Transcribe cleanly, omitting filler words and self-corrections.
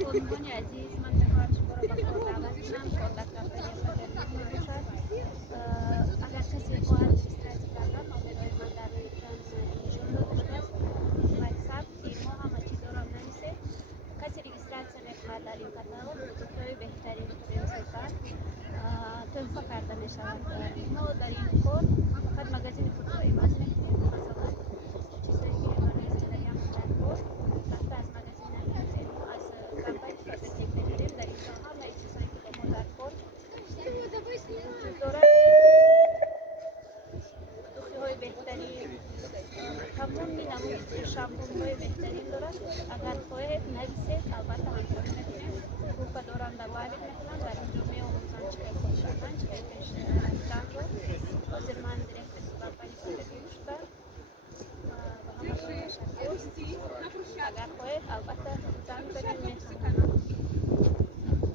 قربانی عزیز، من به کار شما را به خود دعوت کنم که در کمپانی فدرال معرفت اگر کسی خواهد رجیستراسیون کردن نامه‌های من در روی اکران نشان داده شده است. واتساپ، ایمو همه چیزا را نویسه. کسی رجیستراسیون نکرد در این کتاور فروشگاه بهترین پرنسسان تحفه کرده می شود. ایمو در این کد فقط مگزین فوتو ایماجین